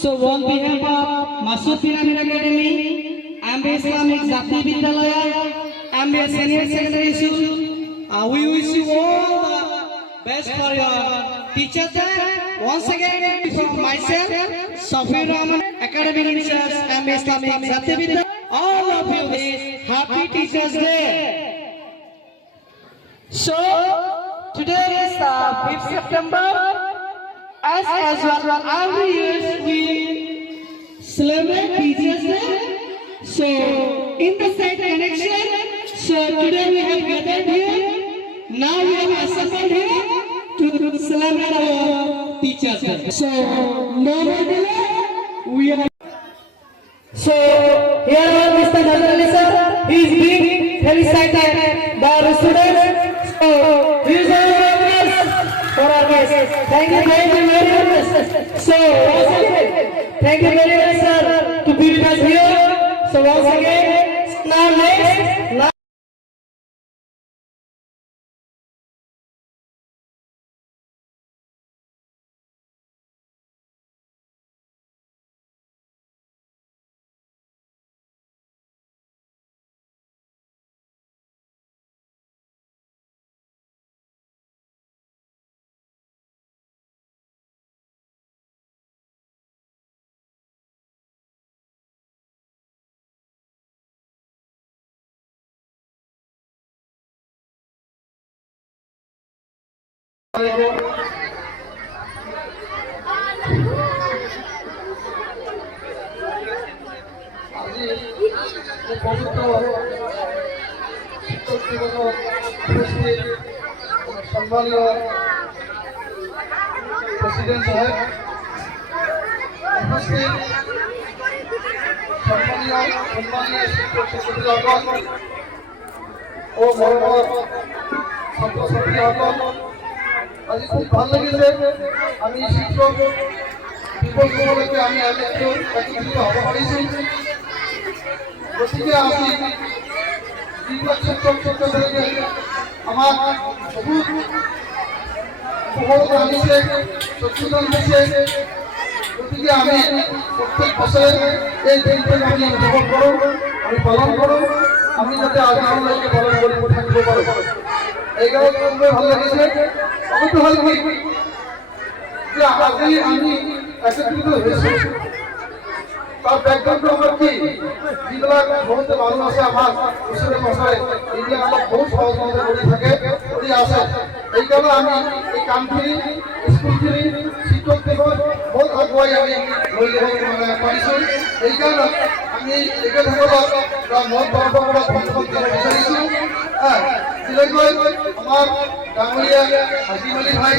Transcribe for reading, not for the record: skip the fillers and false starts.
So on behalf of Masud Pyramid Academy, Ambe Islamic Zati Vidyalaya, Ambe Senior Secondary School, we wish you all the best for your teachers there. Once again, from myself, Safir Rahman, Academic in Charge, Ambe Islamic Zati Vidyalaya, all of you this Happy Teachers Day. So today is the 5th September. As well, every year we celebrate Teachers Day. So, in the same connection, so today we have gathered here. Now we have assembled here to celebrate our Teachers Day. So, no more delay, we are. So, here are Mr. Nazrali sir. He is being felicited by the students. So, he is our for our guests. Thank you very much. So, once again, thank you very much, sir, to be with us here. So, once again, now next. সম্মানীয় প্রেসিডেন্ট সাহেব, উপস্থিত সম্মানীয় শিক্ষক শিক্ষার্থীগণ ও মরমর ছাত্রছাত্রীগণ, আজ খুব ভালো লেগেছে। আমি শিক্ষক দিবস উপলক্ষে আমি একত্রিত হতে পারিছি। গতিকে আমি শিক্ষক শিক্ষার্থীদেরকে আমার বহুত উপভোগ জানিয়েছে, সচেতন দিয়েছে। গতিকে আমি প্রত্যেক বছরে এই দিনটাকে আমি উপভোগ করব, আমি পালন করব, আমি যাতে আগামীকে পালন করে থাকতে পারব। এইগুলো খুবই ভালো লেগেছে। অবশ্য হয় কি যে আজকে আমি একত্রিত হয়েছি, তার ব্যাকগ্রাউন্ড আমার কি যেগুলা বহুত মানুষ আছে আমার ঈশ্বরে মশাই এগুলো আমার বহু সহযোগিতা করে থাকে করে আসে। এই কারণে আমি এই কামফিরি স্কুল ফিরি শিক্ষক দেব বহুত আগুয়াই আমি পাইছি। এই কারণে আমি একে থাকব মত গর্ব করা বিচারিছো। হ্যাঁ, আমার ডাঙরিয়া হাজিম আলী ভাই